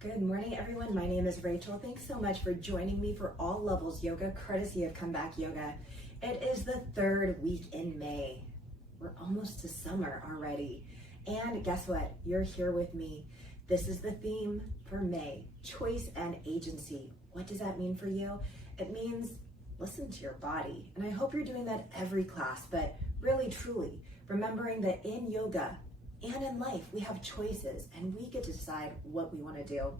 Good morning, everyone. My name is Rachel. Thanks so much for joining me for All Levels Yoga, courtesy of Comeback Yoga. It is the third week in May. We're almost to summer already. And guess what? You're here with me. This is the theme for May, choice and agency. What does that mean for you? It means listen to your body. And I hope you're doing that every class, but really, truly, remembering that in yoga, and in life, we have choices and we get to decide what we want to do.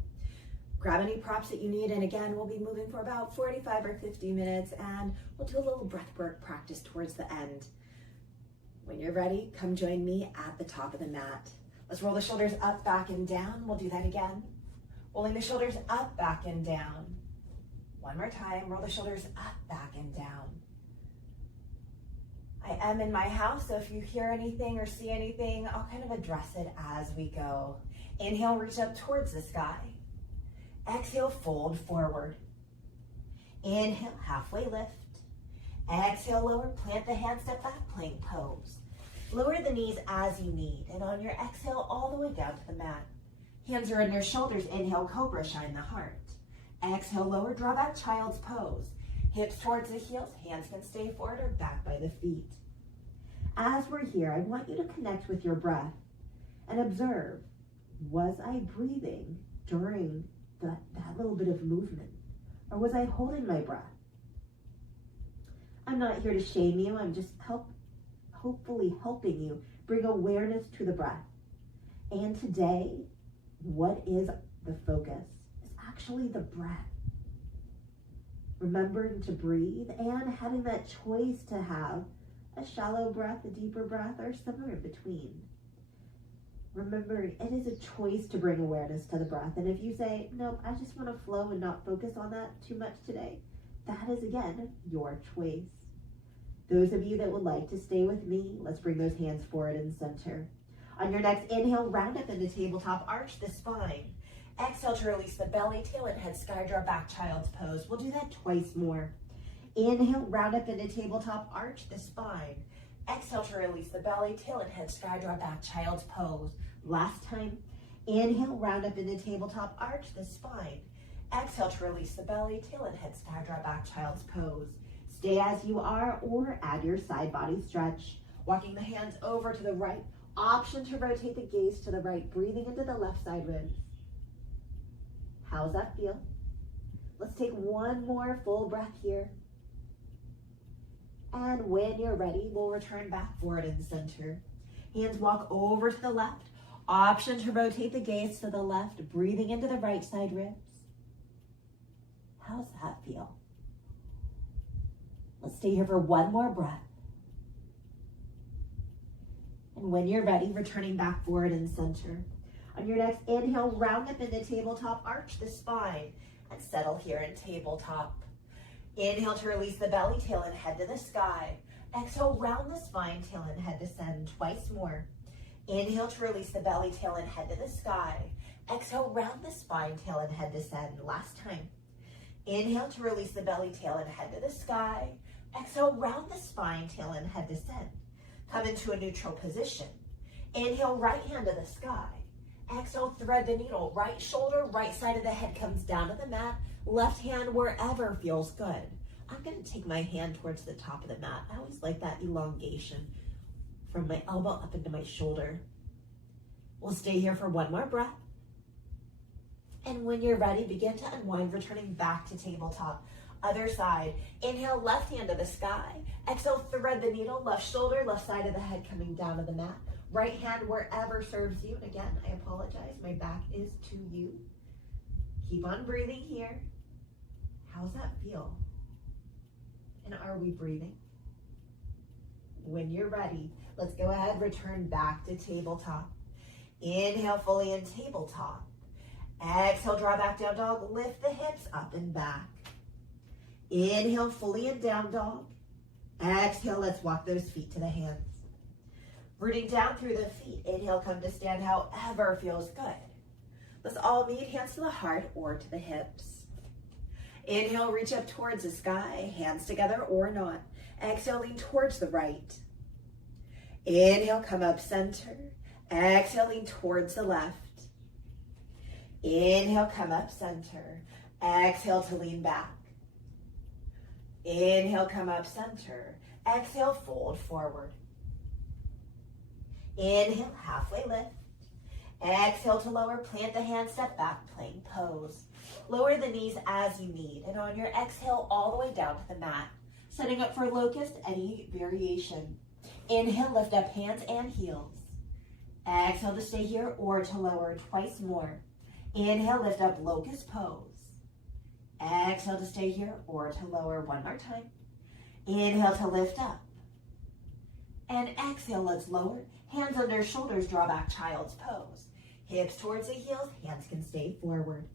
Grab any props that you need, and again, we'll be moving for about 45 or 50 minutes, and we'll do a little breath work practice towards the end. When you're ready, come join me at the top of the mat. Let's roll the shoulders up, back, and down. We'll do that again. Rolling the shoulders up, back, and down. One more time, roll the shoulders up, back, and down. I am in my house, so if you hear anything or see anything, I'll kind of address it as we go. Inhale, reach up towards the sky. Exhale, fold forward. Inhale, halfway lift. Exhale, lower, plant the hands, step back, plank pose. Lower the knees as you need, and on your exhale, all the way down to the mat. Hands are on your shoulders. Inhale, cobra, shine the heart. Exhale, lower, draw back, child's pose. Hips towards the heels, hands can stay forward or back by the feet. As we're here, I want you to connect with your breath and observe, was I breathing during that little bit of movement? Or was I holding my breath? I'm not here to shame you, I'm just hopefully helping you bring awareness to the breath. And today, what is the focus? It's actually the breath. Remembering to breathe and having that choice to have a shallow breath, a deeper breath, or somewhere in between. Remembering it is a choice to bring awareness to the breath. And if you say, nope, I just want to flow and not focus on that too much today, that is, again, your choice. Those of you that would like to stay with me, let's bring those hands forward and center. On your next inhale, round up into tabletop, arch the spine. Exhale to release the belly, tail and head, sky draw back, child's pose. We'll do that twice more. Inhale, round up into tabletop, arch the spine. Exhale to release the belly, tail and head, sky draw back, child's pose. Last time. Inhale, round up into tabletop, arch the spine. Exhale to release the belly, tail and head, sky draw back, child's pose. Stay as you are or add your side body stretch. Walking the hands over to the right. Option to rotate the gaze to the right, breathing into the left side ribs. How's that feel? Let's take one more full breath here. And when you're ready, we'll return back forward and center. Hands walk over to the left. Option to rotate the gaze to the left, breathing into the right side ribs. How's that feel? Let's stay here for one more breath. And when you're ready, returning back forward and center. On your next inhale, round up into tabletop, arch the spine, and settle here in tabletop. Inhale to release the belly, tail and head to the sky. Exhale, round the spine, tail and head descend twice more. Inhale to release the belly, tail and head to the sky. Exhale, round the spine, tail and head descend. Last time. Inhale to release the belly, tail and head to the sky. Exhale, round the spine, tail and head descend. Come into a neutral position. Inhale, right hand to the sky. Exhale, thread the needle. Right shoulder, right side of the head comes down to the mat. Left hand wherever feels good. I'm going to take my hand towards the top of the mat. I always like that elongation from my elbow up into my shoulder. We'll stay here for one more breath. And when you're ready, begin to unwind, returning back to tabletop. Other side. Inhale, left hand to the sky. Exhale, thread the needle. Left shoulder, left side of the head coming down to the mat. Right hand wherever serves you. And again, I apologize. My back is to you. Keep on breathing here. How's that feel? And are we breathing? When you're ready, let's go ahead, return back to tabletop. Inhale fully in tabletop. Exhale, draw back, down dog. Lift the hips up and back. Inhale fully in down dog. Exhale, let's walk those feet to the hands. Rooting down through the feet. Inhale, come to stand however feels good. Let's all meet, hands to the heart or to the hips. Inhale, reach up towards the sky, hands together or not. Exhale, lean towards the right. Inhale, come up center. Exhale, lean towards the left. Inhale, come up center. Exhale to lean back. Inhale, come up center. Exhale, fold forward. Inhale, halfway lift. Exhale to lower, plant the hands, step back, plank pose. Lower the knees as you need, and on your exhale, all the way down to the mat. Setting up for locust, any variation. Inhale, lift up hands and heels. Exhale to stay here or to lower twice more. Inhale, lift up locust pose. Exhale to stay here or to lower one more time. Inhale to lift up. And exhale, let's lower. Hands under shoulders, draw back child's pose. Hips towards the heels, hands can stay forward.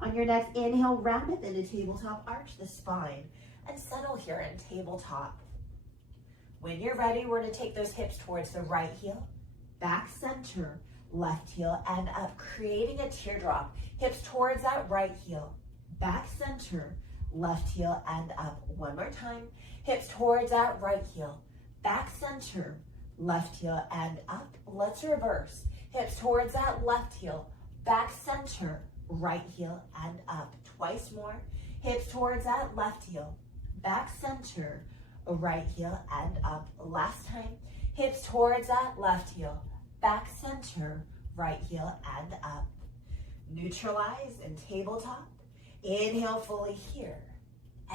On your next inhale, round up into tabletop, arch the spine, and settle here in tabletop. When you're ready, we're to take those hips towards the right heel, back center, left heel, and up, creating a teardrop. Hips towards that right heel, back center, left heel, and up. One more time. Hips towards that right heel, back center, left heel, and up. Let's reverse. Hips towards that left heel, back center, right heel, and up. Twice more. Hips towards that left heel, back center, right heel, and up. Last time. Hips towards that left heel, back center, right heel, and up. Neutralize in tabletop. Inhale fully here.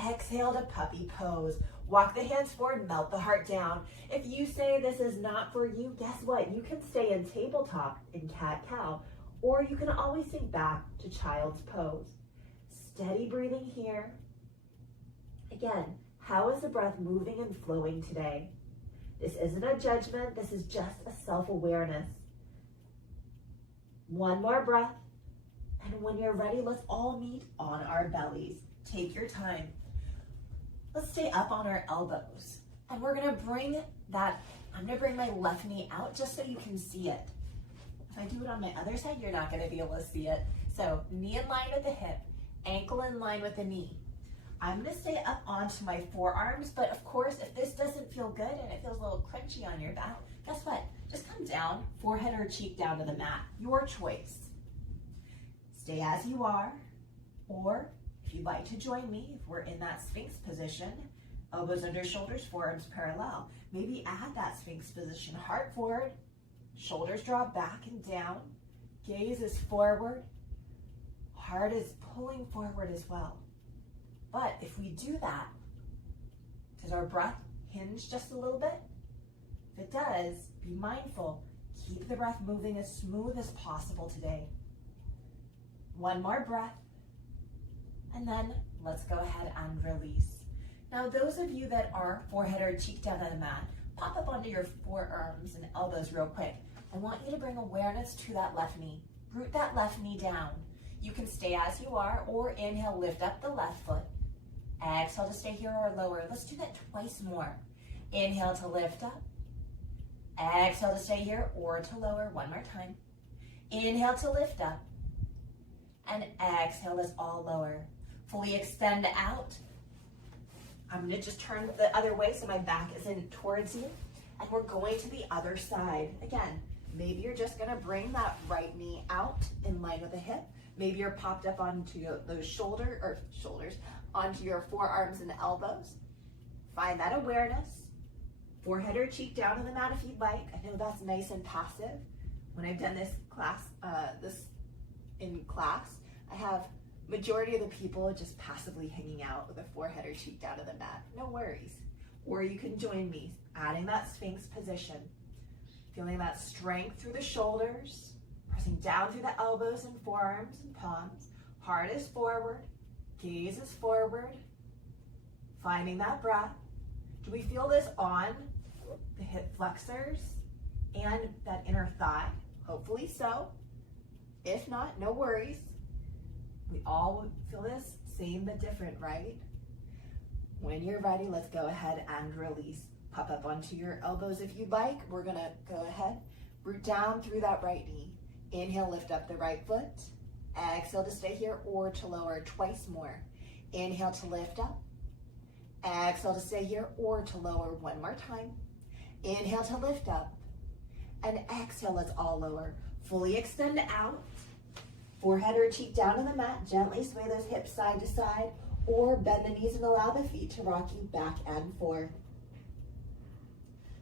Exhale to puppy pose. Walk the hands forward, melt the heart down. If you say this is not for you, guess what? You can stay in tabletop in cat-cow, or you can always sink back to child's pose. Steady breathing here. Again, how is the breath moving and flowing today? This isn't a judgment, this is just a self-awareness. One more breath, and when you're ready, let's all meet on our bellies. Take your time. Let's stay up on our elbows. And we're gonna bring I'm gonna bring my left knee out just so you can see it. If I do it on my other side, you're not gonna be able to see it. So knee in line with the hip, ankle in line with the knee. I'm gonna stay up onto my forearms, but of course, if this doesn't feel good and it feels a little crunchy on your back, guess what? Just come down, forehead or cheek down to the mat. Your choice. Stay as you are, or if you'd like to join me, if we're in that Sphinx position, elbows under shoulders, forearms parallel. Maybe add that Sphinx position, heart forward, shoulders drop back and down, gaze is forward, heart is pulling forward as well. But if we do that, does our breath hinge just a little bit? If it does, be mindful. Keep the breath moving as smooth as possible today. One more breath. And then let's go ahead and release. Now, those of you that are forehead or cheek down on the mat, pop up onto your forearms and elbows real quick. I want you to bring awareness to that left knee. Root that left knee down. You can stay as you are, or inhale, lift up the left foot. Exhale to stay here or lower. Let's do that twice more. Inhale to lift up. Exhale to stay here or to lower. One more time. Inhale to lift up. And exhale as all lower. Fully extend out. I'm going to just turn the other way so my back isn't towards you. And we're going to the other side. Again, maybe you're just going to bring that right knee out in line with the hip. Maybe you're popped up onto those shoulders, onto your forearms and elbows. Find that awareness. Forehead or cheek down on the mat if you'd like. I know that's nice and passive. When I've done this in class, I have majority of the people just passively hanging out with a forehead or cheek down to the mat. No worries. Or you can join me, adding that Sphinx position. Feeling that strength through the shoulders, pressing down through the elbows and forearms and palms. Heart is forward, gaze is forward. Finding that breath. Do we feel this on the hip flexors and that inner thigh? Hopefully so. If not, no worries. We all feel this, same but different, right? When you're ready, let's go ahead and release. Pop up onto your elbows if you'd like. We're gonna go ahead, root down through that right knee. Inhale, lift up the right foot. Exhale to stay here or to lower twice more. Inhale to lift up. Exhale to stay here or to lower one more time. Inhale to lift up. And exhale, let's all lower. Fully extend out. Forehead or cheek down to the mat. Gently sway those hips side to side, or bend the knees and allow the feet to rock you back and forth.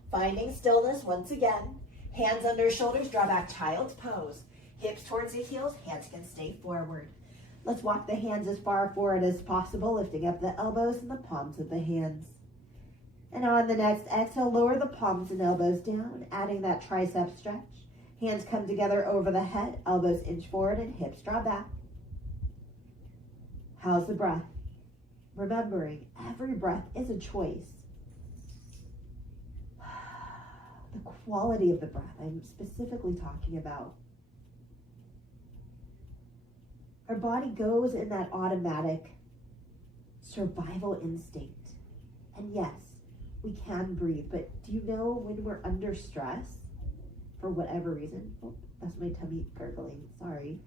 Finding stillness once again. Hands under shoulders, draw back child's pose. Hips towards the heels, hands can stay forward. Let's walk the hands as far forward as possible, lifting up the elbows and the palms of the hands. And on the next exhale, lower the palms and elbows down, adding that tricep stretch. Hands come together over the head, elbows inch forward and hips draw back. How's the breath? Remembering, every breath is a choice. The quality of the breath I'm specifically talking about. Our body goes in that automatic survival instinct. And yes, we can breathe, but do you know when we're under stress, for whatever reason, oh, that's my tummy gurgling, sorry,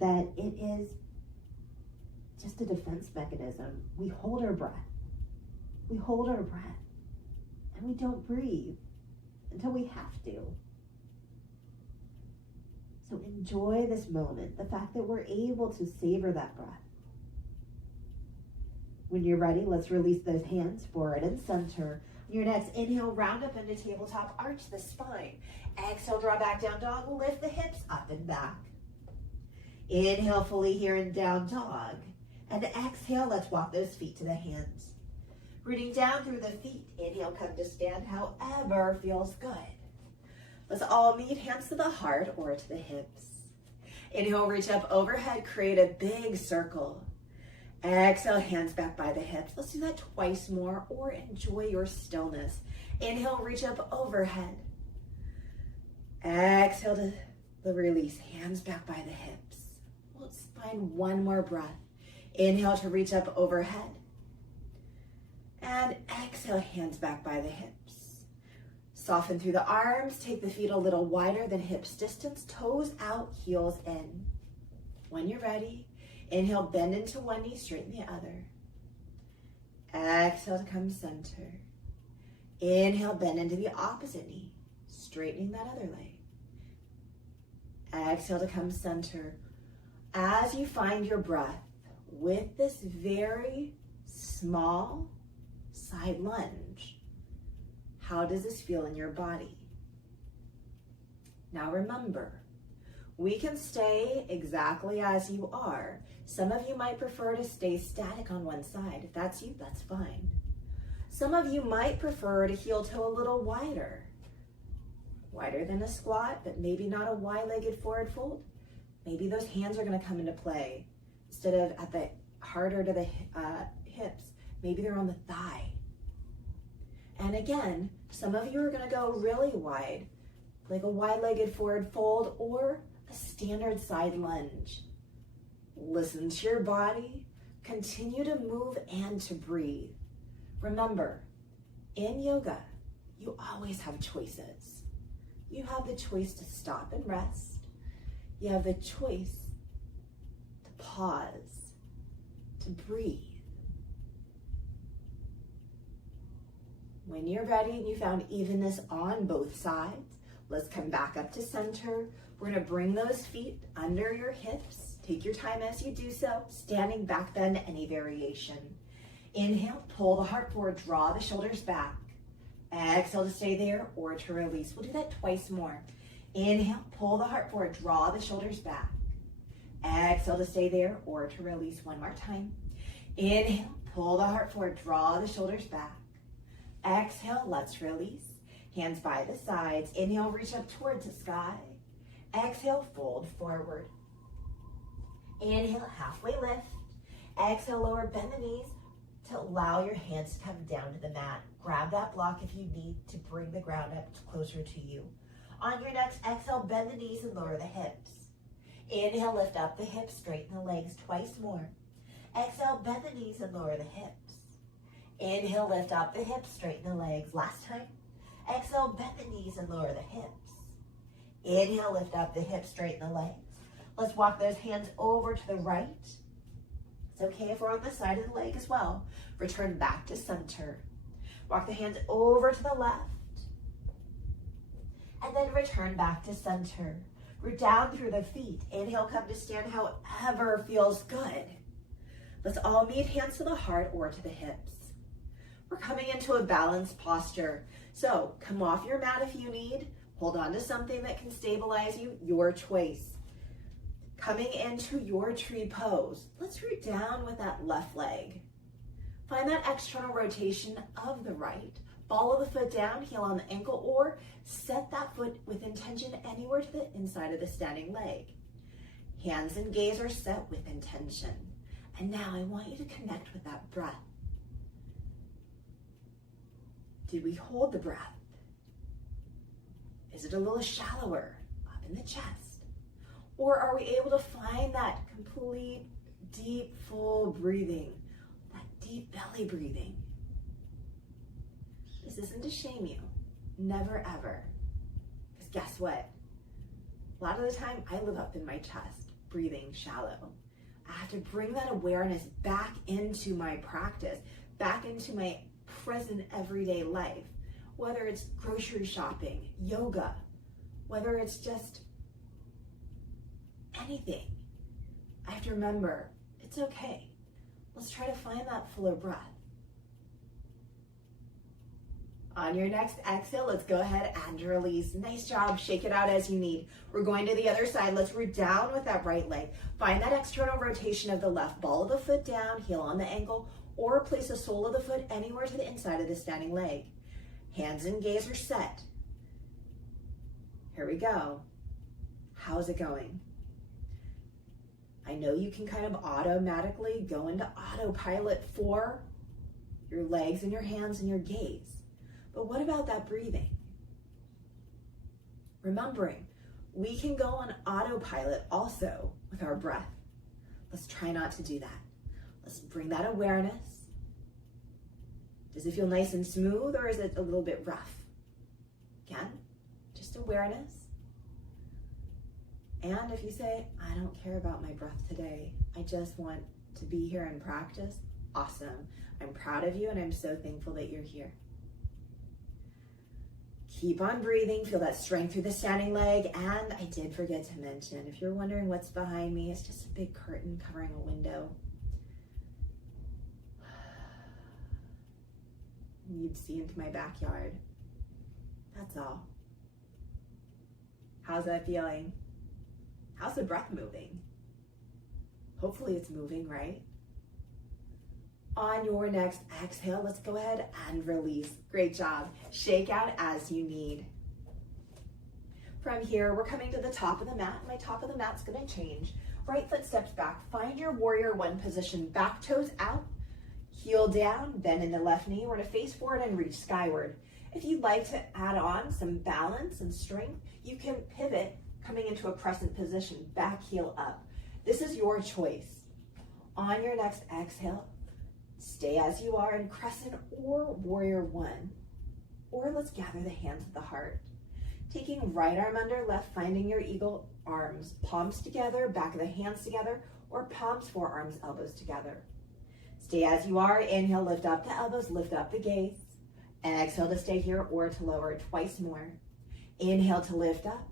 that it is just a defense mechanism. We hold our breath. We hold our breath. And we don't breathe until we have to. So enjoy this moment, the fact that we're able to savor that breath. When you're ready, let's release those hands forward and center. On your next inhale, round up into tabletop, arch the spine. Exhale, draw back down dog, lift the hips up and back. Inhale fully here in down dog. And exhale, let's walk those feet to the hands. Rooting down through the feet. Inhale, come to stand, however feels good. Let's all meet hands to the heart or to the hips. Inhale, reach up overhead, create a big circle. Exhale, hands back by the hips. Let's do that twice more, or enjoy your stillness. Inhale, reach up overhead. Exhale to the release, hands back by the hips. Let's find one more breath. Inhale to reach up overhead. And exhale, hands back by the hips. Soften through the arms, take the feet a little wider than hips distance, toes out, heels in. When you're ready, inhale, bend into one knee, straighten the other. Exhale to come center. Inhale, bend into the opposite knee, straightening that other leg. Exhale to come center. As you find your breath with this very small side lunge, how does this feel in your body? Now remember, we can stay exactly as you are. Some of you might prefer to stay static on one side. If that's you, that's fine. Some of you might prefer to heel toe a little wider. Wider than a squat, but maybe not a wide-legged forward fold. Maybe those hands are gonna come into play. Instead of at the harder to the hips, maybe they're on the thigh. And again, some of you are gonna go really wide, like a wide-legged forward fold or a standard side lunge. Listen to your body, continue to move and to breathe. Remember, in yoga, you always have choices. You have the choice to stop and rest. You have the choice to pause, to breathe. When you're ready and you found evenness on both sides, let's come back up to center. We're gonna bring those feet under your hips. Take your time as you do so, standing back bend, any variation. Inhale, pull the heart forward, draw the shoulders back. Exhale to stay there or to release. We'll do that twice more. Inhale, pull the heart forward, draw the shoulders back. Exhale to stay there or to release one more time. Inhale, pull the heart forward, draw the shoulders back. Exhale, let's release. Hands by the sides. Inhale, reach up towards the sky. Exhale, fold forward. Inhale, halfway lift. Exhale, lower, bend the knees to allow your hands to come down to the mat. Grab that block if you need to bring the ground up closer to you. On your next exhale, bend the knees and lower the hips. Inhale, lift up the hips, straighten the legs twice more. Exhale, bend the knees and lower the hips. Inhale, lift up the hips, straighten the legs. Last time. Exhale, bend the knees and lower the hips. Inhale, lift up the hips, straighten the legs. Let's walk those hands over to the right. It's okay if we're on the side of the leg as well. Return back to center. Walk the hands over to the left. And then return back to center. Root down through the feet. Inhale, come to stand however feels good. Let's all meet hands to the heart or to the hips. We're coming into a balanced posture. So come off your mat if you need. Hold on to something that can stabilize you, your choice. Coming into your tree pose. Let's root down with that left leg. Find that external rotation of the right. Ball of the foot down, heel on the ankle, or set that foot with intention anywhere to the inside of the standing leg. Hands and gaze are set with intention. And now I want you to connect with that breath. Did we hold the breath? Is it a little shallower up in the chest? Or are we able to find that complete, deep, full breathing, that deep belly breathing? This isn't to shame you, never ever. Because guess what? A lot of the time I live up in my chest, breathing shallow. I have to bring that awareness back into my practice, back into my present everyday life, whether it's grocery shopping, yoga, whether it's just anything. I have to remember, it's okay. Let's try to find that fuller breath. On your next exhale, let's go ahead and release. Nice job. Shake it out as you need. We're going to the other side. Let's root down with that right leg. Find that external rotation of the left. Ball of the foot down, heel on the ankle, or place the sole of the foot anywhere to the inside of the standing leg. Hands and gaze are set. Here we go. How's it going? I know you can kind of automatically go into autopilot for your legs and your hands and your gaze. But what about that breathing? Remembering, we can go on autopilot also with our breath. Let's try not to do that. Let's bring that awareness. Does it feel nice and smooth, or is it a little bit rough? Again, just awareness. And if you say, I don't care about my breath today, I just want to be here and practice, awesome. I'm proud of you and I'm so thankful that you're here. Keep on breathing, feel that strength through the standing leg. And I did forget to mention, if you're wondering what's behind me, it's just a big curtain covering a window. You'd see into my backyard. That's all. How's that feeling? How's the breath moving? Hopefully it's moving, right? On your next exhale, let's go ahead and release. Great job. Shake out as you need. From here, we're coming to the top of the mat. My top of the mat's gonna change. Right foot steps back. Find your warrior one position. Back toes out, heel down, bend in the left knee. We're gonna face forward and reach skyward. If you'd like to add on some balance and strength, you can pivot coming into a crescent position, back heel up. This is your choice. On your next exhale, stay as you are in crescent or warrior one. Or let's gather the hands at the heart. Taking right arm under left, finding your eagle arms, palms together, back of the hands together, or palms, forearms, elbows together. Stay as you are. Inhale, lift up the elbows, lift up the gaze. Exhale to stay here or to lower twice more. Inhale to lift up.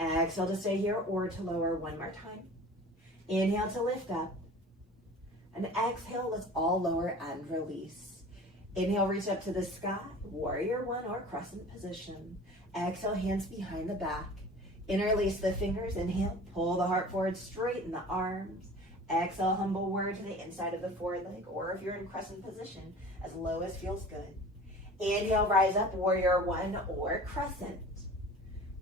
Exhale to stay here or to lower one more time. Inhale to lift up. And exhale, let's all lower and release. Inhale, reach up to the sky, warrior one or crescent position. Exhale, hands behind the back. Interlace the fingers. Inhale, pull the heart forward, straighten the arms. Exhale, humble word to the inside of the foreleg, or if you're in crescent position, as low as feels good. Inhale, rise up, warrior one or crescent.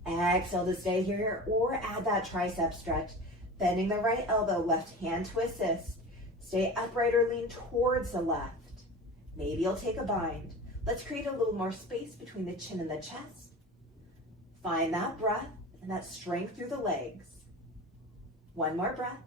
Exhale to stay here or add that tricep stretch. Bending the right elbow, left hand to assist. Stay upright or lean towards the left. Maybe you'll take a bind. Let's create a little more space between the chin and the chest. Find that breath and that strength through the legs. One more breath.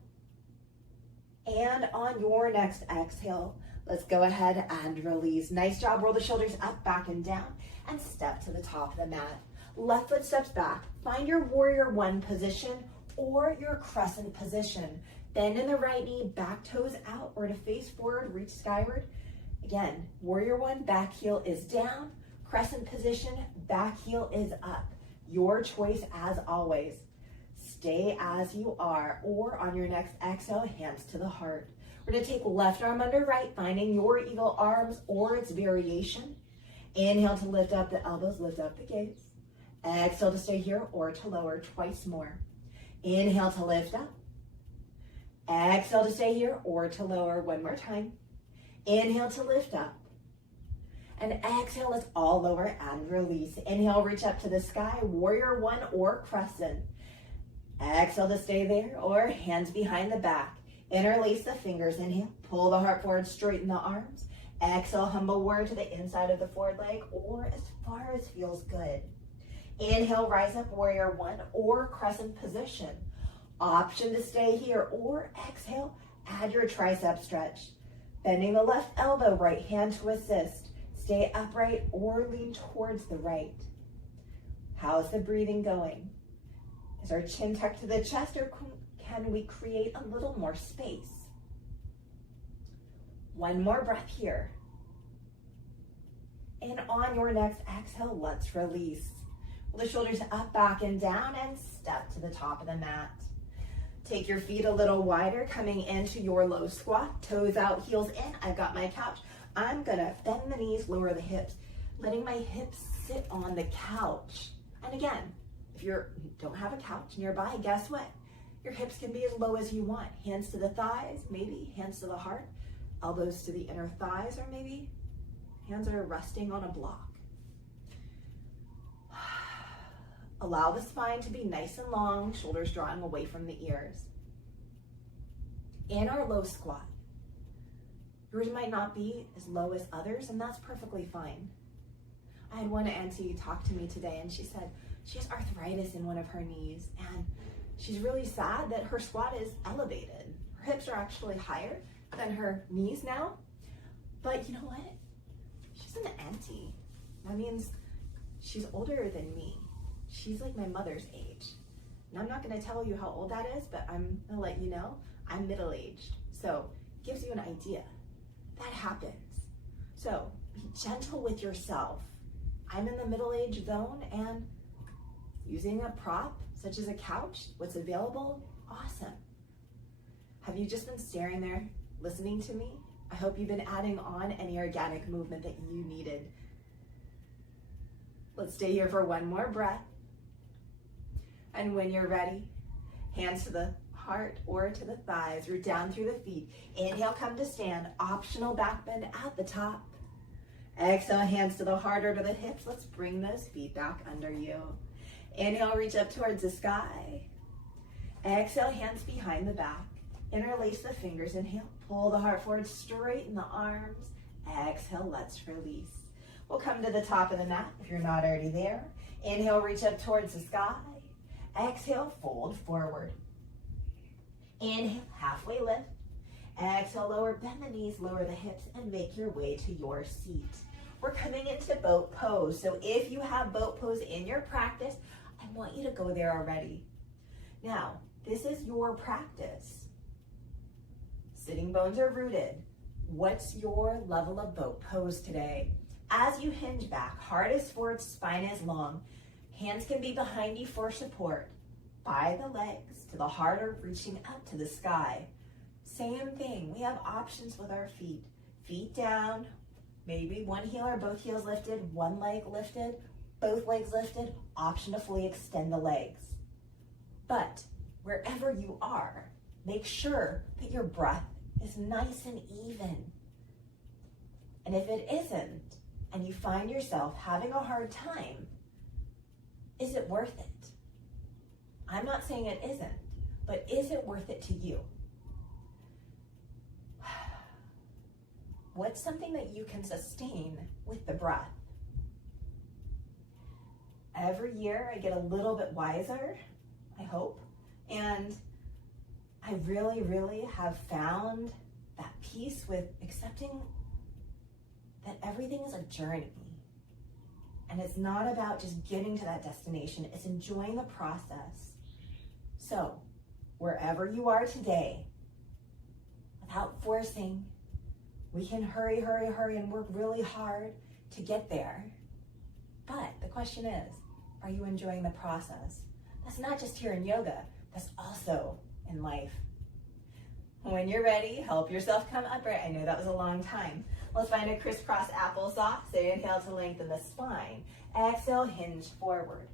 And on your next exhale, let's go ahead and release. Nice job. Roll the shoulders up, back, and down, and step to the top of the mat. Left foot steps back. Find your warrior one position or your crescent position. Bend in the right knee, back toes out, or to face forward, reach skyward. Again, warrior one, back heel is down. Crescent position, back heel is up. Your choice as always. Stay as you are, or on your next exhale, hands to the heart. We're gonna take left arm under right, finding your eagle arms or its variation. Inhale to lift up the elbows, lift up the gaze. Exhale to stay here or to lower twice more. Inhale to lift up. Exhale to stay here or to lower one more time. Inhale to lift up. And exhale, let's all lower and release. Inhale, reach up to the sky, warrior one or crescent. Exhale to stay there or hands behind the back. Interlace the fingers, inhale, pull the heart forward, straighten the arms. Exhale, humble warrior to the inside of the forward leg or as far as feels good. Inhale, rise up, warrior one or crescent position. Option to stay here or exhale, add your tricep stretch. Bending the left elbow, right hand to assist. Stay upright or lean towards the right. How's the breathing going? Is our chin tucked to the chest or can we create a little more space? One more breath here. And on your next exhale, let's release. Pull the shoulders up, back, and down, and step to the top of the mat. Take your feet a little wider, coming into your low squat. Toes out, heels in. I've got my couch. I'm gonna bend the knees, lower the hips, letting my hips sit on the couch. And again, if you don't have a couch nearby, guess what? Your hips can be as low as you want. Hands to the thighs, maybe hands to the heart, elbows to the inner thighs, or maybe hands are resting on a block. Allow the spine to be nice and long, shoulders drawing away from the ears. In our low squat, yours might not be as low as others, and that's perfectly fine. I had one auntie talk to me today, and she said she has arthritis in one of her knees, and she's really sad that her squat is elevated. Her hips are actually higher than her knees now, but you know what? She's an auntie. That means she's older than me. She's like my mother's age. And I'm not gonna tell you how old that is, but I'm gonna let you know I'm middle-aged. So it gives you an idea. That happens. So be gentle with yourself. I'm in the middle-age zone, and using a prop such as a couch, what's available, awesome. Have you just been staring there, listening to me? I hope you've been adding on any organic movement that you needed. Let's stay here for one more breath. And when you're ready, hands to the heart or to the thighs, root down through the feet. Inhale, come to stand. Optional back bend at the top. Exhale, hands to the heart or to the hips. Let's bring those feet back under you. Inhale, reach up towards the sky. Exhale, hands behind the back. Interlace the fingers. Inhale, pull the heart forward, straighten the arms. Exhale, let's release. We'll come to the top of the mat if you're not already there. Inhale, reach up towards the sky. Exhale, fold forward. Inhale, halfway lift. Exhale, lower, bend the knees, lower the hips, and make your way to your seat. We're coming into boat pose. So if you have boat pose in your practice, I want you to go there already. Now, this is your practice. Sitting bones are rooted. What's your level of boat pose today? As you hinge back, heart is forward, spine is long. Hands can be behind you for support. By the legs to the heart or reaching up to the sky. Same thing, we have options with our feet. Feet down, maybe one heel or both heels lifted, one leg lifted, both legs lifted, option to fully extend the legs. But wherever you are, make sure that your breath is nice and even. And if it isn't, and you find yourself having a hard time, is it worth it? I'm not saying it isn't, but is it worth it to you? What's something that you can sustain with the breath? Every year I get a little bit wiser, I hope, and I really, really have found that peace with accepting that everything is a journey. And it's not about just getting to that destination, it's enjoying the process. So, wherever you are today, without forcing, we can hurry, and work really hard to get there. But the question is, Are you enjoying the process? That's not just here in yoga, that's also in life. When you're ready, help yourself come upright. I know that was a long time. Let's find a crisscross applesauce. So inhale to lengthen the spine. Exhale, hinge forward.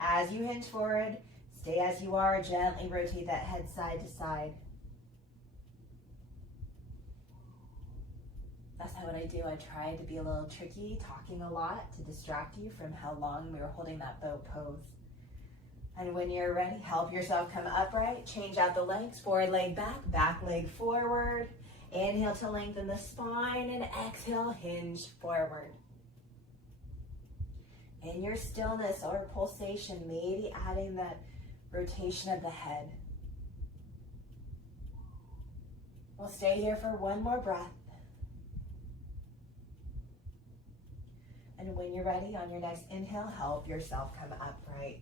As you hinge forward, stay as you are. Gently rotate that head side to side. That's not what I do. I tried to be a little tricky, talking a lot to distract you from how long we were holding that boat pose. And when you're ready, help yourself come upright. Change out the legs. Forward leg back leg forward. Inhale to lengthen the spine and exhale, hinge forward. In your stillness or pulsation, maybe adding that rotation of the head. We'll stay here for one more breath. And when you're ready, on your next inhale, help yourself come upright.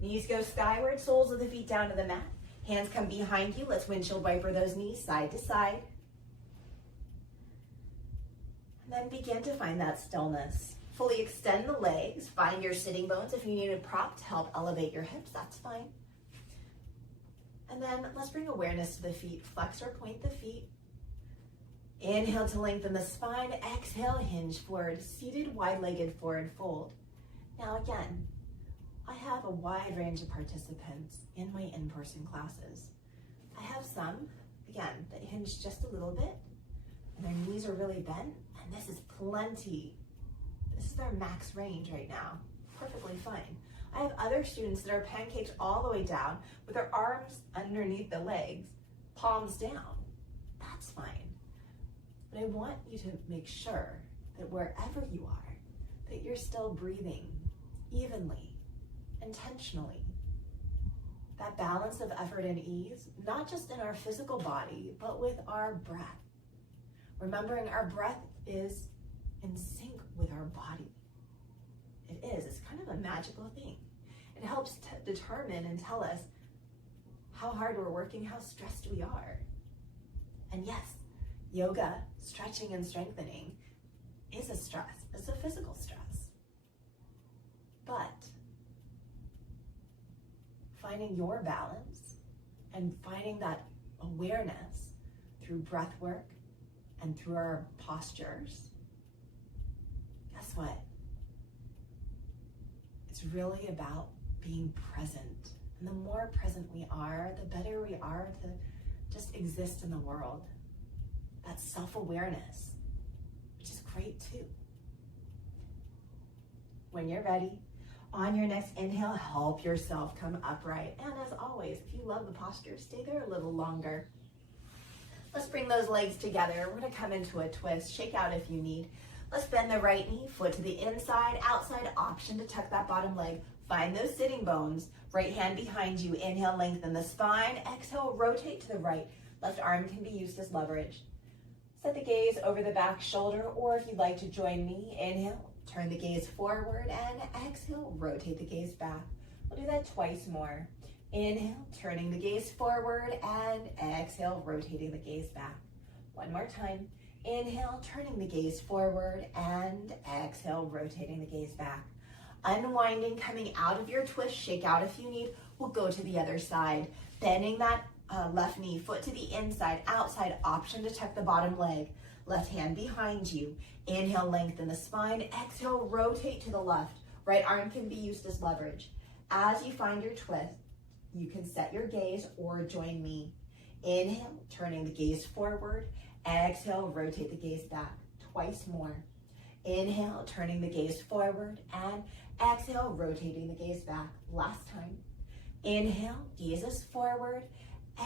Knees go skyward, soles of the feet down to the mat. Hands come behind you. Let's windshield wiper those knees side to side. And then begin to find that stillness. Fully extend the legs. Find your sitting bones. If you need a prop to help elevate your hips, that's fine. And then let's bring awareness to the feet. Flex or point the feet. Inhale to lengthen the spine. Exhale, hinge forward. Seated, wide-legged forward fold. Now again, I have a wide range of participants in my in-person classes. I have some, again, that hinge just a little bit, and their knees are really bent, and this is plenty. This is their max range right now. Perfectly fine. I have other students that are pancaked all the way down with their arms underneath the legs, palms down. That's fine. But I want you to make sure that wherever you are, that you're still breathing evenly, intentionally. That balance of effort and ease, not just in our physical body, but with our breath. Remembering our breath is in sync with our body. It is. It's kind of a magical thing. It helps to determine and tell us how hard we're working, how stressed we are. And yes, yoga, stretching and strengthening is a stress. It's a physical stress. But finding your balance and finding that awareness through breath work and through our postures, guess what? It's really about being present. And the more present we are, the better we are to just exist in the world. That's self-awareness, which is great too. When you're ready, on your next inhale, help yourself come upright. And as always, if you love the posture, stay there a little longer. Let's bring those legs together. We're gonna come into a twist. Shake out if you need. Let's bend the right knee, foot to the inside, outside option to tuck that bottom leg. Find those sitting bones. Right hand behind you. Inhale, lengthen the spine. Exhale, rotate to the right. Left arm can be used as leverage. Set the gaze over the back shoulder, or if you'd like to join me, inhale, turn the gaze forward, and exhale, rotate the gaze back. We'll do that twice more. Inhale, turning the gaze forward, and exhale, rotating the gaze back. One more time. Inhale, turning the gaze forward, and exhale, rotating the gaze back. Unwinding, coming out of your twist, shake out if you need. We'll go to the other side. Bending that left knee, foot to the inside, outside option to tuck the bottom leg. Left hand behind you. Inhale, lengthen the spine. Exhale, rotate to the left. Right arm can be used as leverage. As you find your twist, you can set your gaze or join me. Inhale, turning the gaze forward. Exhale, rotate the gaze back. Twice more. Inhale, turning the gaze forward, and exhale, rotating the gaze back. Last time. Inhale, gazes forward.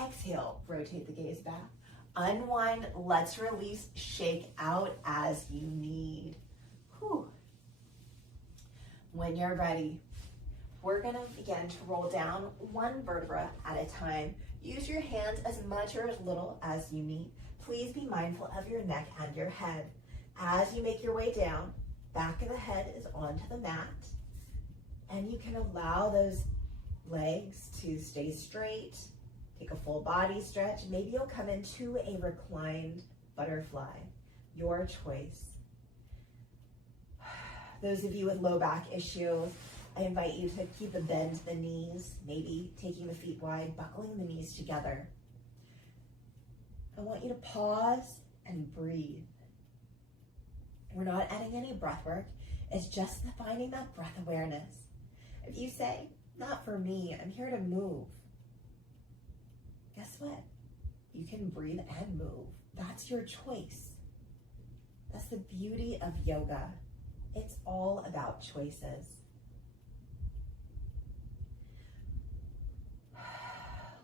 Exhale, rotate the gaze back. Unwind, let's release, shake out as you need. Whew. When you're ready, we're gonna begin to roll down one vertebra at a time. Use your hands as much or as little as you need. Please be mindful of your neck and your head. As you make your way down, back of the head is onto the mat, and you can allow those legs to stay straight. Take a full body stretch. Maybe you'll come into a reclined butterfly, your choice. Those of you with low back issues, I invite you to keep a bend to the knees, maybe taking the feet wide, buckling the knees together. I want you to pause and breathe. We're not adding any breath work. It's just finding that breath awareness. If you say, not for me, I'm here to move, guess what? You can breathe and move. That's your choice. That's the beauty of yoga. It's all about choices.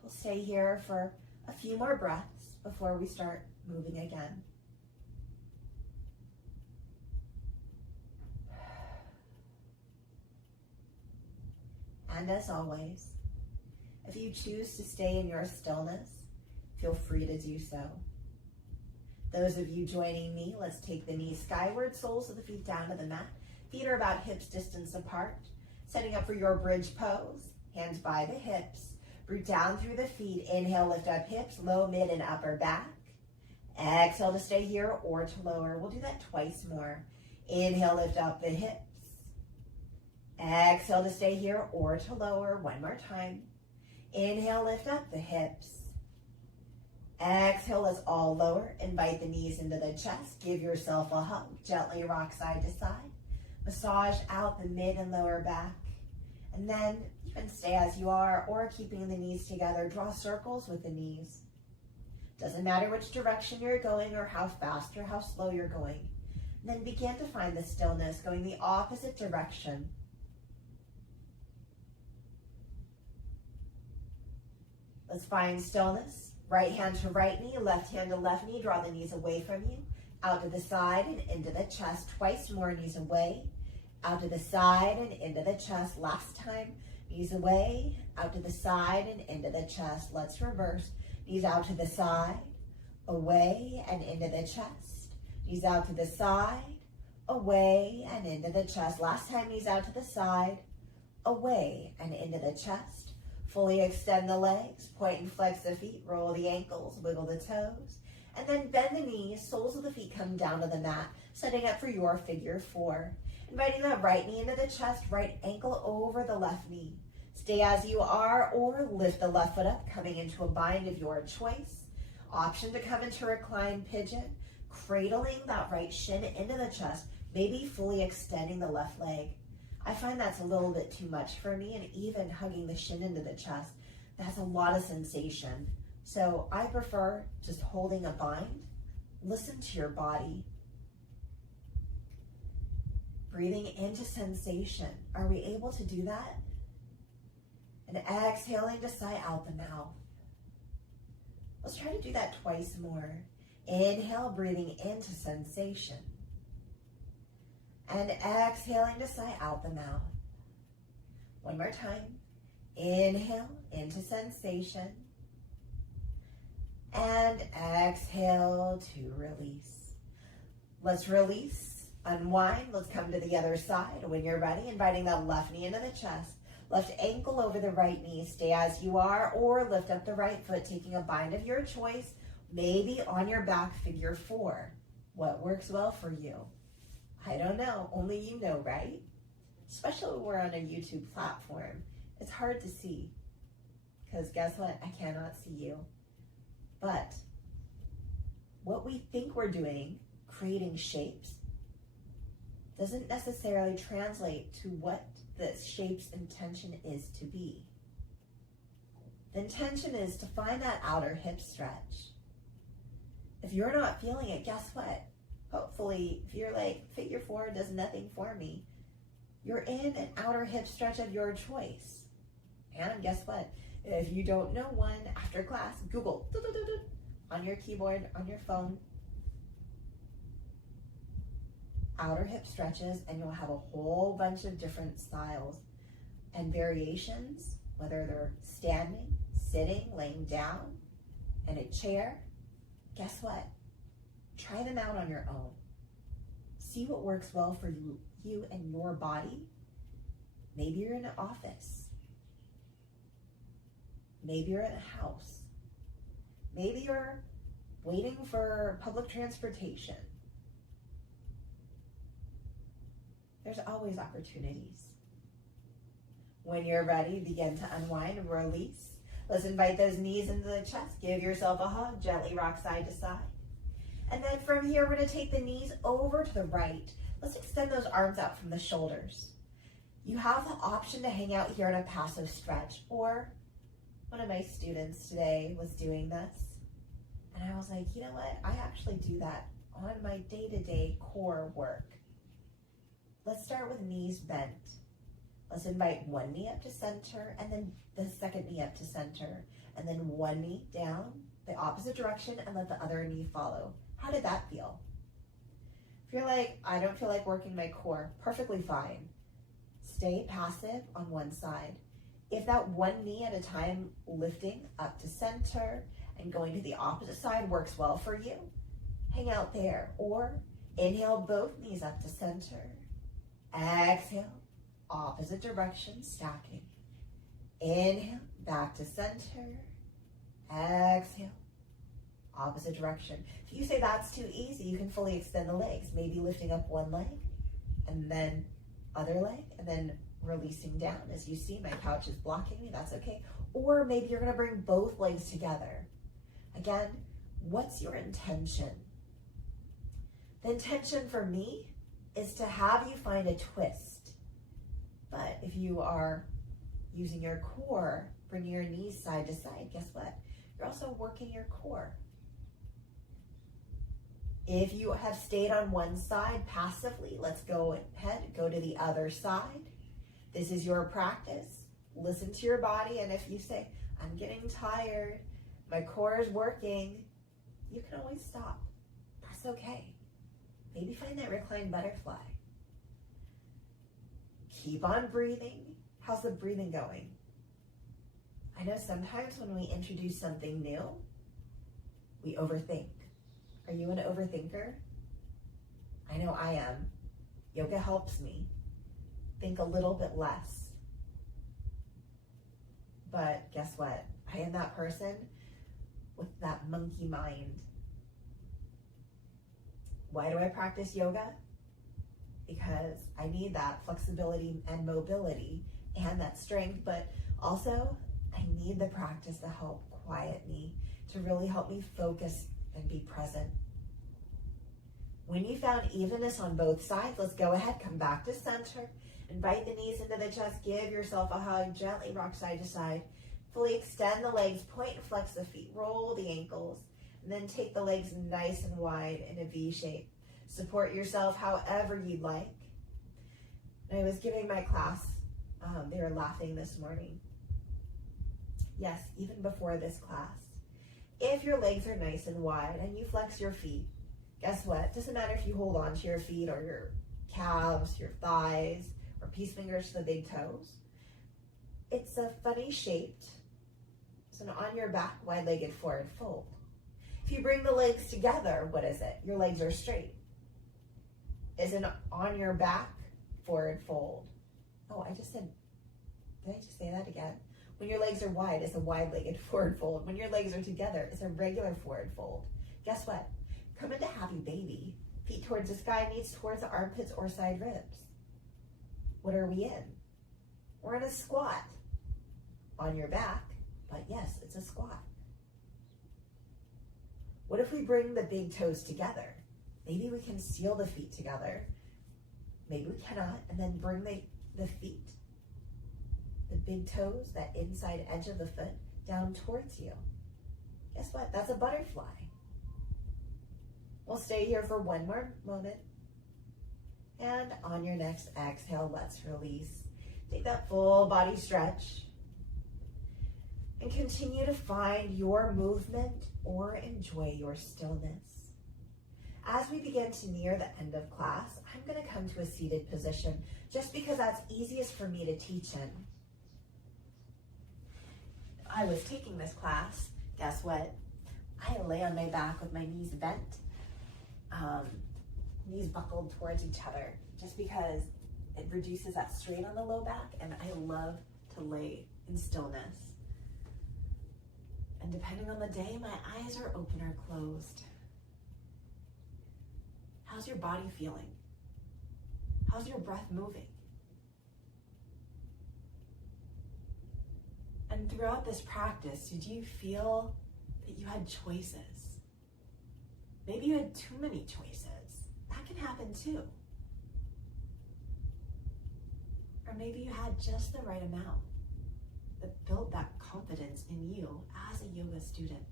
We'll stay here for a few more breaths before we start moving again. And as always, if you choose to stay in your stillness, feel free to do so. Those of you joining me, let's take the knees skyward, soles of the feet down to the mat. Feet are about hips distance apart. Setting up for your bridge pose, hands by the hips. Root down through the feet. Inhale, lift up hips, low, mid, and upper back. Exhale to stay here or to lower. We'll do that twice more. Inhale, lift up the hips. Exhale to stay here or to lower. One more time. Inhale, lift up the hips. Exhale, let's all lower. Invite the knees into the chest. Give yourself a hug. Gently rock side to side. Massage out the mid and lower back. And then you can stay as you are or keeping the knees together. Draw circles with the knees. Doesn't matter which direction you're going or how fast or how slow you're going. And then begin to find the stillness going the opposite direction. Let's find stillness. Right hand to right knee, left hand to left knee. Draw the knees away from you. Out to the side and into the chest. Twice more, knees away. Out to the side and into the chest. Last time, knees away. Out to the side and into the chest. Let's reverse. Knees out to the side, away and into the chest. Knees out to the side, away and into the chest. Last time, knees out to the side, away and into the chest. Fully extend the legs, point and flex the feet, roll the ankles, wiggle the toes, and then bend the knees, soles of the feet come down to the mat, setting up for your figure four. Inviting that right knee into the chest, right ankle over the left knee. Stay as you are or lift the left foot up, coming into a bind of your choice. Option to come into reclined pigeon, cradling that right shin into the chest, maybe fully extending the left leg. I find that's a little bit too much for me, and even hugging the shin into the chest, that's a lot of sensation. So I prefer just holding a bind. Listen to your body. Breathing into sensation. Are we able to do that? And exhaling to sigh out the mouth. Let's try to do that twice more. Inhale, breathing into sensation. And exhaling to sigh out the mouth. One more time. Inhale into sensation. And exhale to release. Let's release, unwind. Let's come to the other side. When you're ready, inviting that left knee into the chest. Left ankle over the right knee. Stay as you are or lift up the right foot, taking a bind of your choice. Maybe on your back, figure four. What works well for you? I don't know, only you know, right? Especially when we're on a YouTube platform. It's hard to see, because guess what? I cannot see you. But what we think we're doing, creating shapes, doesn't necessarily translate to what the shape's intention is to be. The intention is to find that outer hip stretch. If you're not feeling it, guess what? Hopefully, if you're like, figure four does nothing for me, you're in an outer hip stretch of your choice. And guess what? If you don't know one, after class, Google on your keyboard, on your phone, outer hip stretches, and you'll have a whole bunch of different styles and variations, whether they're standing, sitting, laying down, in a chair. Guess what? Try them out on your own. See what works well for you and your body. Maybe you're in an office. Maybe you're in a house. Maybe you're waiting for public transportation. There's always opportunities. When you're ready, begin to unwind and release. Let's invite those knees into the chest. Give yourself a hug. Gently rock side to side. And then from here, we're going to take the knees over to the right. Let's extend those arms out from the shoulders. You have the option to hang out here in a passive stretch, or one of my students today was doing this. And I was like, you know what? I actually do that on my day-to-day core work. Let's start with knees bent. Let's invite one knee up to center and then the second knee up to center. And then one knee down the opposite direction and let the other knee follow. How did that feel? If you're like, I don't feel like working my core, perfectly fine. Stay passive on one side. If that one knee at a time lifting up to center and going to the opposite side works well for you, hang out there. Or inhale both knees up to center. Exhale, opposite direction, stacking. Inhale, back to center. Exhale, opposite direction. If you say that's too easy, you can fully extend the legs, maybe lifting up one leg and then other leg and then releasing down. As you see, my couch is blocking me, that's okay. Or maybe you're gonna bring both legs together. Again, what's your intention? The intention for me is to have you find a twist. But if you are using your core, bringing your knees side to side, guess what? You're also working your core. If you have stayed on one side passively, let's go ahead, go to the other side. This is your practice. Listen to your body, and if you say, I'm getting tired, my core is working, you can always stop. That's okay. Maybe find that reclined butterfly. Keep on breathing. How's the breathing going? I know sometimes when we introduce something new, we overthink. Are you an overthinker? I know I am. Yoga helps me think a little bit less. But guess what? I am that person with that monkey mind. Why do I practice yoga? Because I need that flexibility and mobility and that strength, but also I need the practice to help quiet me, to really help me focus and be present. When you found evenness on both sides, let's go ahead, come back to center, invite the knees into the chest, give yourself a hug, gently rock side to side, fully extend the legs, point and flex the feet, roll the ankles, and then take the legs nice and wide in a V shape. Support yourself however you'd like. I was giving my class, they were laughing this morning. Yes, even before this class. If your legs are nice and wide and you flex your feet, guess what? Doesn't matter if you hold on to your feet or your calves, your thighs, or peace fingers to the big toes. It's a funny shaped, it's an on your back, wide-legged forward fold. If you bring the legs together, what is it? Your legs are straight. Is an on your back, forward fold. Oh, did I just say that again? When your legs are wide, it's a wide-legged forward fold. When your legs are together, it's a regular forward fold. Guess what? Come into happy baby. Feet towards the sky, knees towards the armpits or side ribs. What are we in? We're in a squat. On your back, but yes, it's a squat. What if we bring the big toes together? Maybe we can seal the feet together. Maybe we cannot, and then bring the feet, the big toes, that inside edge of the foot, down towards you. Guess what? That's a butterfly. We'll stay here for one more moment. And on your next exhale, let's release. Take that full body stretch. And continue to find your movement or enjoy your stillness. As we begin to near the end of class, I'm going to come to a seated position just because that's easiest for me to teach in. I was taking this class, guess what? I lay on my back with my knees bent, knees buckled towards each other, just because it reduces that strain on the low back, and I love to lay in stillness. And depending on the day, my eyes are open or closed. How's your body feeling? How's your breath moving? And throughout this practice, did you feel that you had choices? Maybe you had too many choices. That can happen too. Or maybe you had just the right amount that built that confidence in you as a yoga student.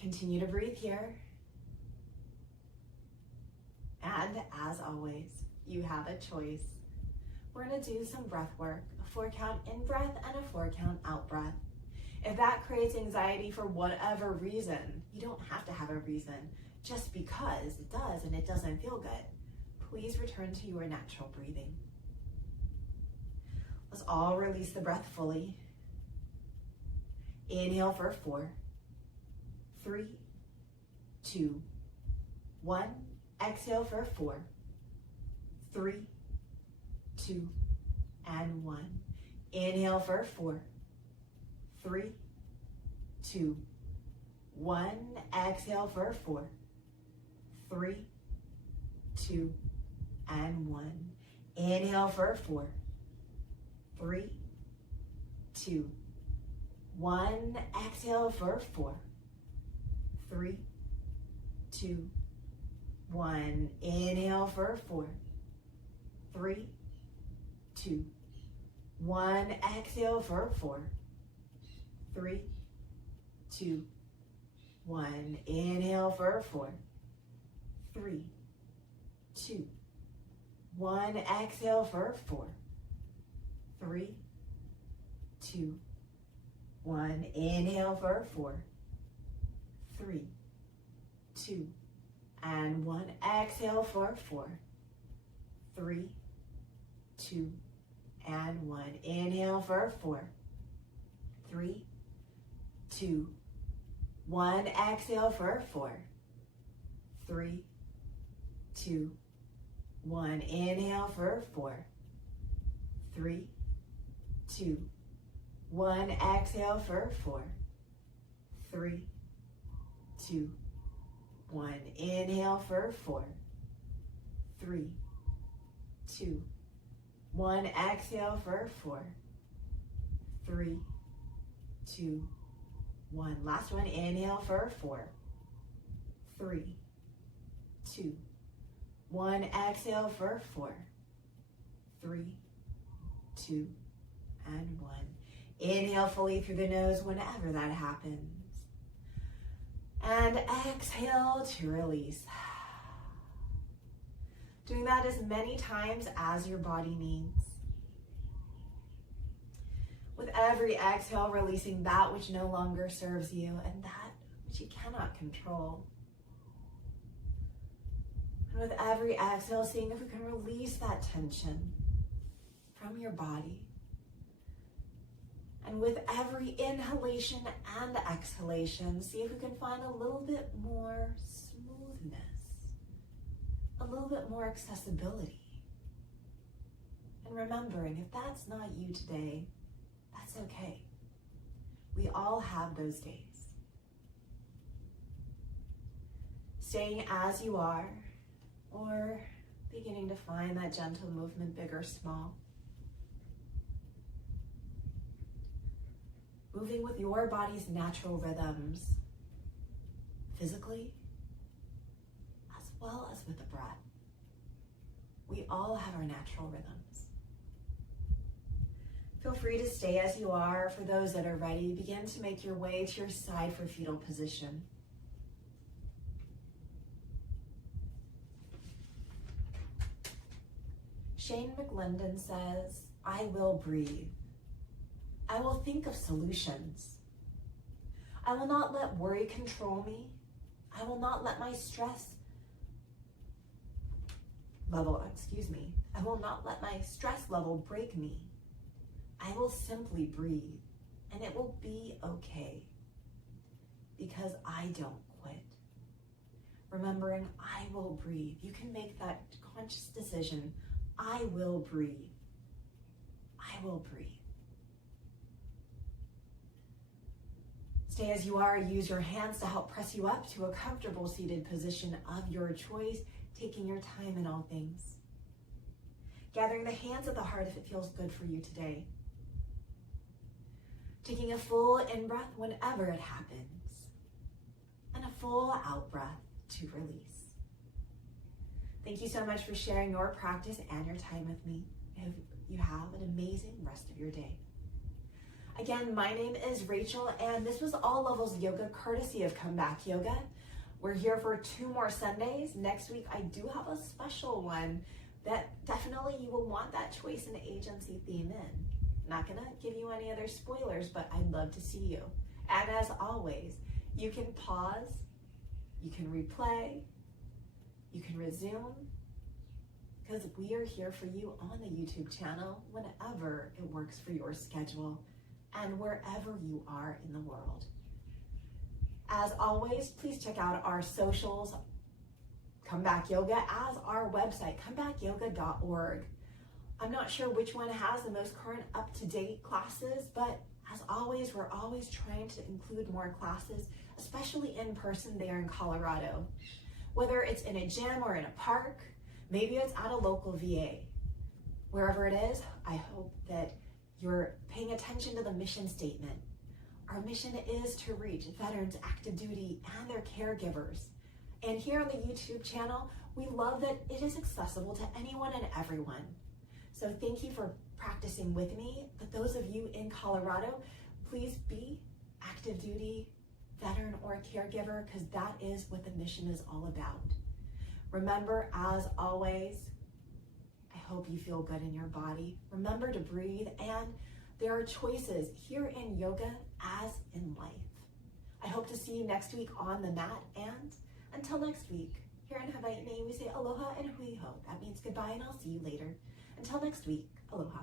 Continue to breathe here. And as always, you have a choice. We're gonna do some breath work, a 4 count in breath and a 4 count out breath. If that creates anxiety for whatever reason, you don't have to have a reason. Just because it does and it doesn't feel good, please return to your natural breathing. Let's all release the breath fully. Inhale for 4, 3, 2, 1. Exhale for 4, 3, 2, and 1. Inhale for 4, 3, 2, 1. Exhale for 4, 3, 2, and 1. Inhale for 4, 3, 2, 1. Exhale for 4, 3, 2, 1. Inhale for 4, 3, 2, 1. Exhale for 4, 3, 2, 1. Inhale for 4, 3, 2, 1. Exhale for 4, 3, 2, 1. Inhale for 4, 3, 2, and 1. Exhale for 4, 3, 2, and 1. Inhale for 4, 3, 2, 1. Exhale for 4, 3, 2, 1. Inhale for 4, 3, 2, 1. Exhale for 4, 3, 2, 1. Inhale for 4, 3, 2, 1. Exhale for 4, 3, 2, 1. Last one. Inhale for 4, 3, 2, 1. Exhale for 4, 3, 2, and 1. Inhale fully through the nose whenever that happens. And exhale to release. Doing that as many times as your body needs. With every exhale, releasing that which no longer serves you and that which you cannot control. And with every exhale, seeing if we can release that tension from your body. And with every inhalation and exhalation, see if we can find a little bit more smoothness, a little bit more accessibility. And remembering, if that's not you today, that's okay. We all have those days. Staying as you are, or beginning to find that gentle movement, big or small. Moving with your body's natural rhythms, physically, as well as with the breath. We all have our natural rhythms. Feel free to stay as you are. For those that are ready, begin to make your way to your side for fetal position. Shane McLendon says, I will breathe. I will think of solutions. I will not let worry control me. I will not let my stress level, I will not let my stress level break me. I will simply breathe, and it will be okay because I don't quit. Remembering, I will breathe. You can make that conscious decision. I will breathe. I will breathe. Stay as you are. Use your hands to help press you up to a comfortable seated position of your choice, taking your time in all things. Gathering the hands at the heart if it feels good for you today. Taking a full in-breath whenever it happens. And a full out-breath to release. Thank you so much for sharing your practice and your time with me. I hope you have an amazing rest of your day. Again, my name is Rachel, and this was All Levels Yoga, courtesy of Comeback Yoga. We're here for 2 more Sundays. Next week, I do have a special one that definitely you will want that choice and agency theme in. Not gonna give you any other spoilers, but I'd love to see you. And as always, you can pause, you can replay, you can resume, because we are here for you on the YouTube channel whenever it works for your schedule and wherever you are in the world. As always, please check out our socials, Comeback Yoga, as our website, comebackyoga.org. I'm not sure which one has the most current up-to-date classes, but as always, we're always trying to include more classes, especially in person there in Colorado. Whether it's in a gym or in a park, maybe it's at a local VA. Wherever it is, I hope that you're paying attention to the mission statement. Our mission is to reach veterans, active duty, and their caregivers. And here on the YouTube channel, we love that it is accessible to anyone and everyone. So thank you for practicing with me. But those of you in Colorado, please be active duty, veteran, or a caregiver, because that is what the mission is all about. Remember, as always, I hope you feel good in your body. Remember to breathe, and there are choices here in yoga as in life. I hope to see you next week on the mat, and until next week, here in Hawaii, we say aloha and hui ho. That means goodbye, and I'll see you later. Until next week, aloha.